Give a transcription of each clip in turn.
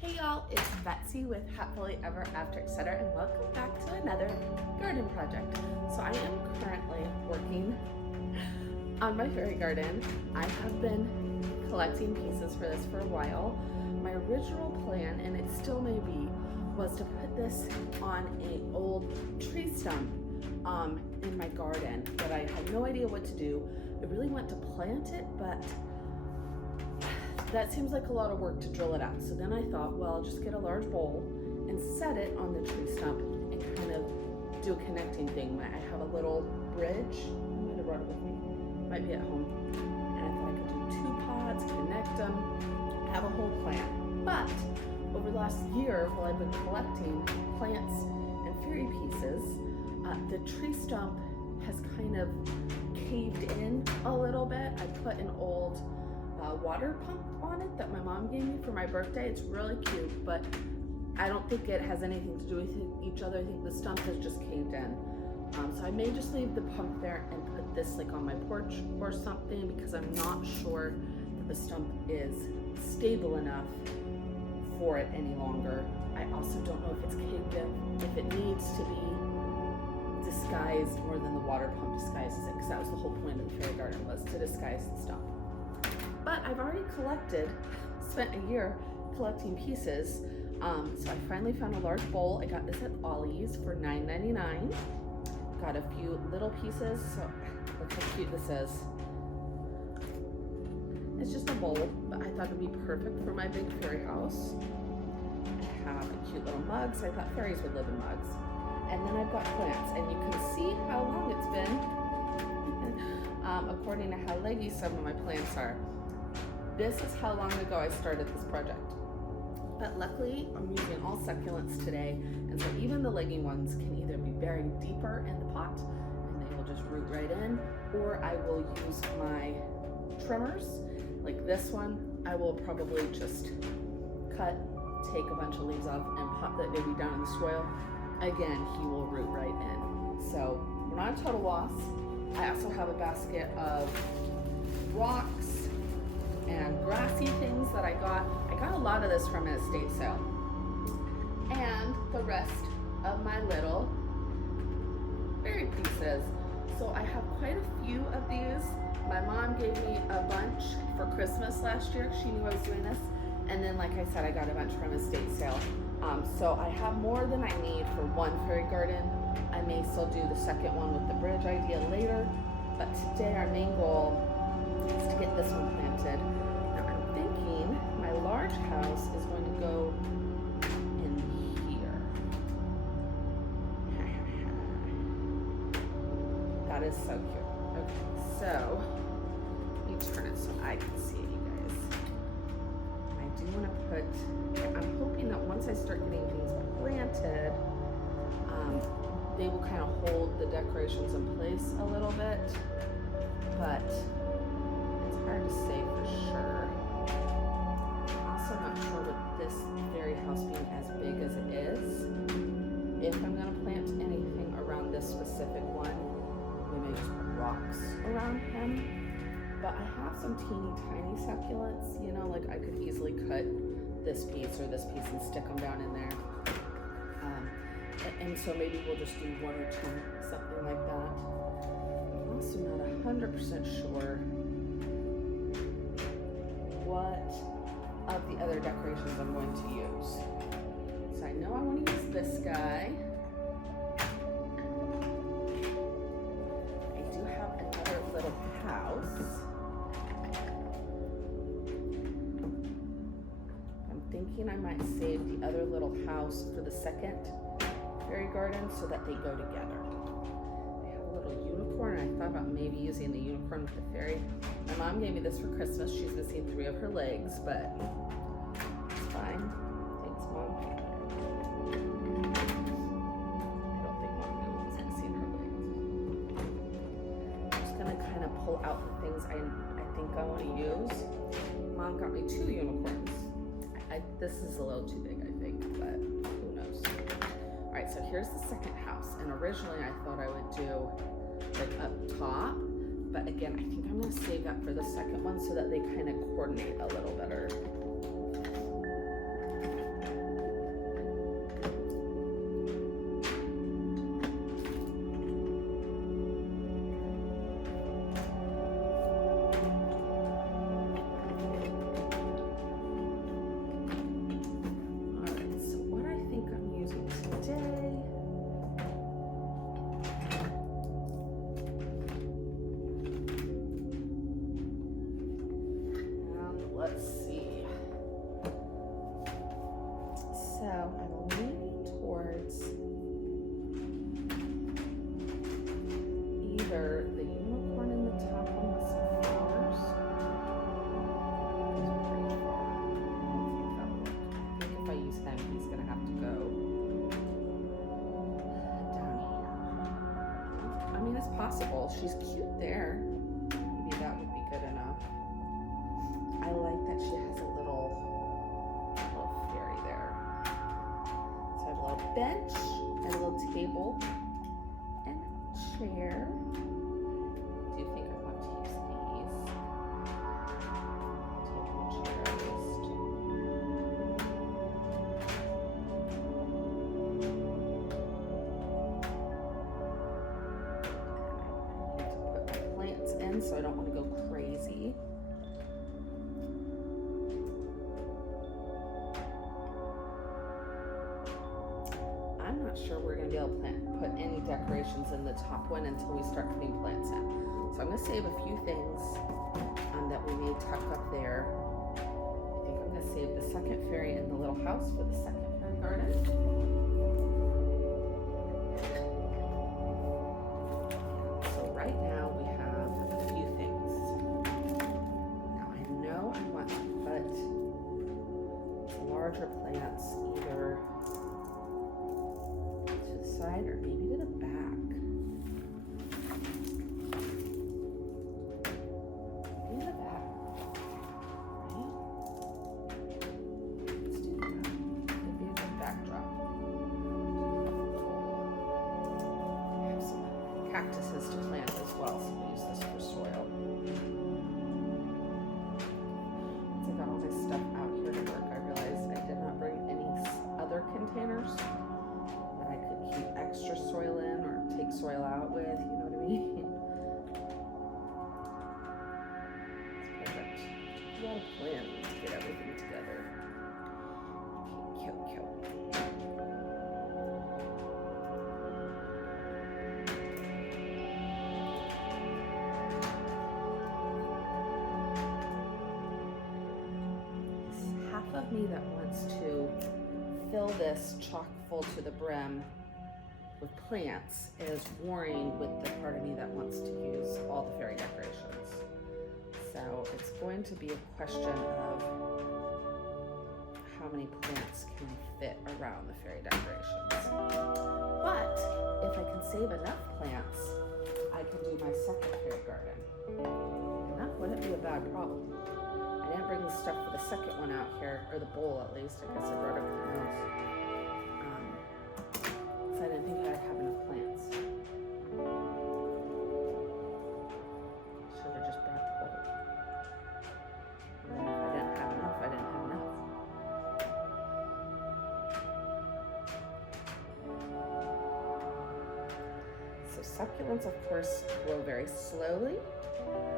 Hey y'all, it's Betsy with Happily Ever After Etc. and welcome back to another garden project. So I am currently working on my fairy garden. I have been collecting pieces for this for a while. My original plan, and it still may be, was to put this on an old tree stump in my garden, but I had no idea what to do. I really want to plant it, but that seems like a lot of work to drill it out. So then I thought, well, I'll just get a large bowl and set it on the tree stump and kind of do a connecting thing. I have a little bridge. I might have brought it with me. Might be at home. And I thought I could do 2 pods, connect them, have a whole plan. But over the last year, while I've been collecting plants and fairy pieces, the tree stump has kind of caved in a little bit. I put an old water pump on it that my mom gave me for my birthday. It's really cute, but I don't think it has anything to do with each other. I think the stump has just caved in. So I may just leave the pump there and put this like on my porch or something, because I'm not sure that the stump is stable enough for it any longer. I also don't know if it's caved in, if it needs to be disguised more than the water pump disguises it, because that was the whole point of the fairy garden, was to disguise the stump. But I've already spent a year collecting pieces. So I finally found a large bowl. I got this at Ollie's for $9.99. Got a few little pieces. So look how cute this is. It's just a bowl, but I thought it'd be perfect for my big fairy house. I have a cute little mug, so I thought fairies would live in mugs. And then I've got plants, and you can see how long it's been, according to how leggy some of my plants are. This is how long ago I started this project. But luckily, I'm using all succulents today, and so even the leggy ones can either be buried deeper in the pot, and they will just root right in, or I will use my trimmers, like this one. I will probably just cut, take a bunch of leaves off, and pop that baby down in the soil. Again, he will root right in. So we're not a total loss. I also have a basket of rocks and grassy things that I got. I got a lot of this from an estate sale. And the rest of my little fairy pieces. So I have quite a few of these. My mom gave me a bunch for Christmas last year. She knew I was doing this. And then, like I said, I got a bunch from estate sale. So I have more than I need for one fairy garden. I may still do the second one with the bridge idea later. But today our main goal is to get this one planted. Now I'm thinking my large house is going to go in here. That is so cute. Okay, so let me turn it so I can see it, you guys. I do want to put, I'm hoping that once I start getting things planted, they will kind of hold the decorations in place a little bit, but it's hard to say for sure. I'm also not sure with this fairy house being as big as it is, if I'm going to plant anything around this specific one. We may just put rocks around him, but I have some teeny tiny succulents, you know, like I could easily cut this piece or this piece and stick them down in there. And so maybe we'll just do 1 or 2, something like that. I'm also not 100% sure what of the other decorations I'm going to use. So I know I want to use this guy. I do have another little house. I'm thinking I might save the other little house for the second fairy garden so that they go together. I have a little unicorn, and I thought about maybe using the unicorn with the fairy. My mom gave me this for Christmas. She's missing 3 of her legs, but it's fine. Thanks, Mom. I don't think Mom knew it was missing her legs. I'm just gonna kind of pull out the things I think I want to use. Mom got me 2 unicorns. This is a little too big, I think, but who knows. All right, so here's the second house, and originally I thought I would do like up top, but again, I think I'm gonna save that for the second one so that they kind of coordinate a little better. So I'm leaning towards either the unicorn in the top one with some flowers. Goes pretty far. I think if I use him, he's gonna have to go down here. I mean, it's possible. She's cute there. Maybe that would be good enough. I like that she has a little fairy there. So I have a little bench and a little table and a chair. Do you think I want to use these? Table and chair at least. I need to put my plants in, so I don't want to go crazy. I'm not sure we're going to be able to put any decorations in the top one until we start putting plants in. So I'm going to save a few things that we may tuck up there. I think I'm going to save the second fairy in the little house for the second fairy garden. So right now we have a few things. Now I know I want to put larger plants either side or maybe to the back. Maybe the back. Right? Let's do that. Maybe a good backdrop. I have some cactuses to plant as well, so we'll use this for soil. Once I got all my stuff out here to work, I realized I did not bring any other containers that I could keep extra soil in or take soil out with, you know what I mean? It's perfect. A lot of planning to get everything together. Okay, cute. There's half of me that wants to fill this chock full to the brim with plants is warring with the part of me that wants to use all the fairy decorations. So it's going to be a question of how many plants can fit around the fairy decorations. But if I can save enough plants, I can do my second fairy garden. And that wouldn't be a bad problem. I didn't bring the stuff for the second one out here, or the bowl at least. I guess I brought everything else. So I didn't think I'd have enough plants. Should have just brought the bowl. And then if I didn't have enough, I didn't have enough. So succulents, of course, grow very slowly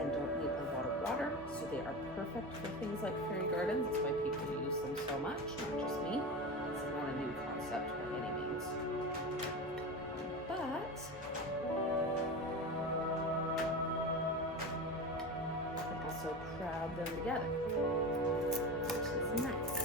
and don't need a lot of water, so they are perfect for things like fairy gardens. That's why people use them so much, not just me. This is not a new concept by any means. But I can also crowd them together, which is nice.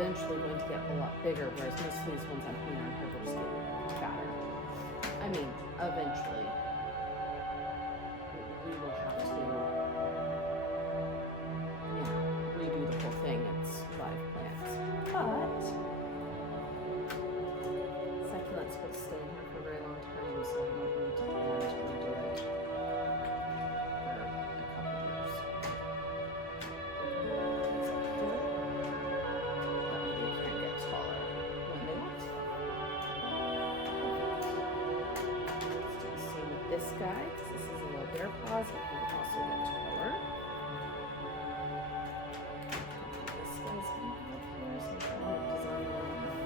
eventually going to get a lot bigger, whereas most of these ones I'm putting on here will just get fatter. I mean, eventually we will have to, you know, redo the whole thing. It's live plants. But succulents will stay in here for a very long time, so I won't need to plan to redo it for a couple years. That way they can get taller when they want to. Let's do the same with this guy, because this is a little bare paws. It can also get taller. This guy's going to be up here, so I'm trying to design around that.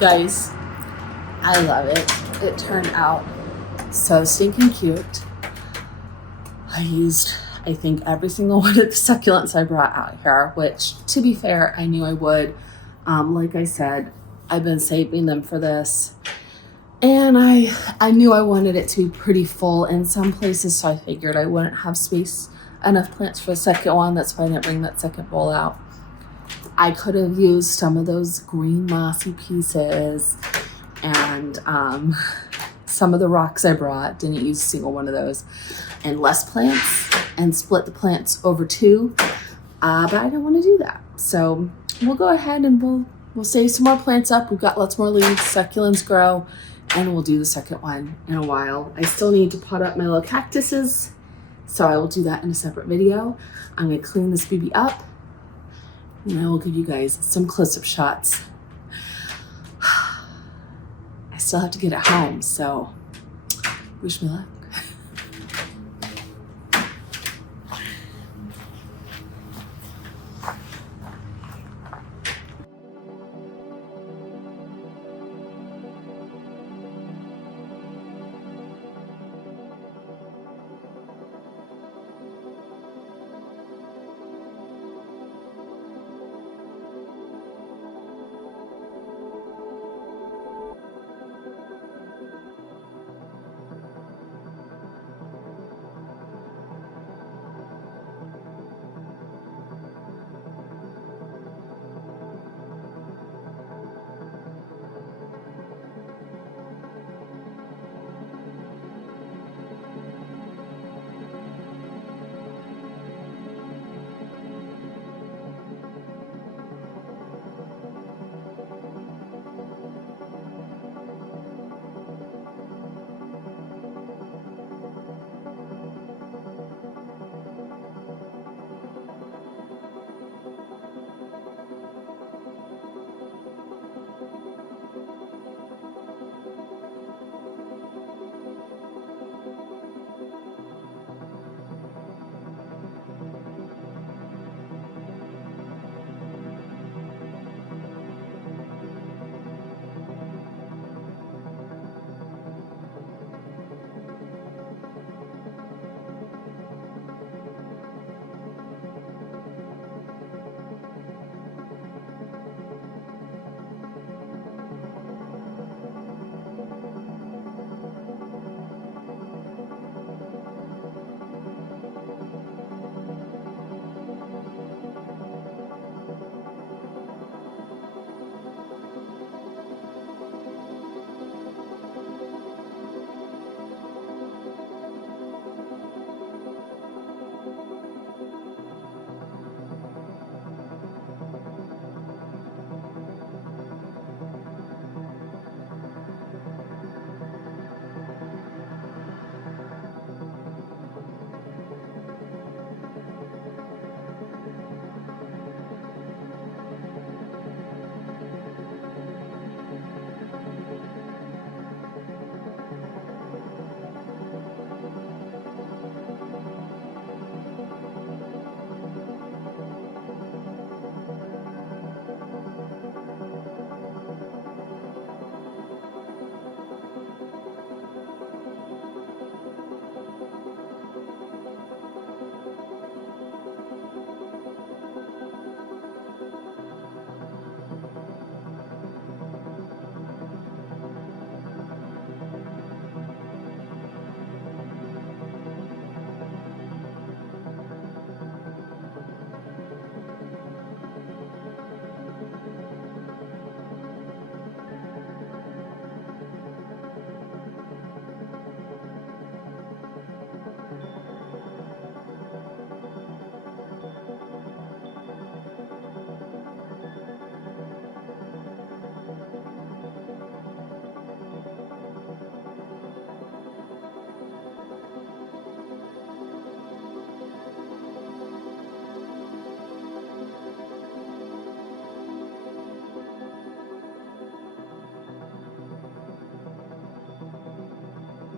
Guys, I love it. It turned out so stinking cute. I used, I think, every single one of the succulents I brought out here, which, to be fair, I knew I would. Like I said, I've been saving them for this. And I knew I wanted it to be pretty full in some places, so I figured I wouldn't have space, enough plants for the second one. That's why I didn't bring that second bowl out. I could have used some of those green mossy pieces, and some of the rocks I brought, didn't use a single one of those, and less plants, and split the plants over two, but I don't want to do that. So we'll go ahead and we'll save some more plants up. We've got lots more leaves, succulents grow, and we'll do the second one in a while. I still need to pot up my little cactuses, so I will do that in a separate video. I'm going to clean this baby up, and I will give you guys some close-up shots. I still have to get it home, so wish me luck.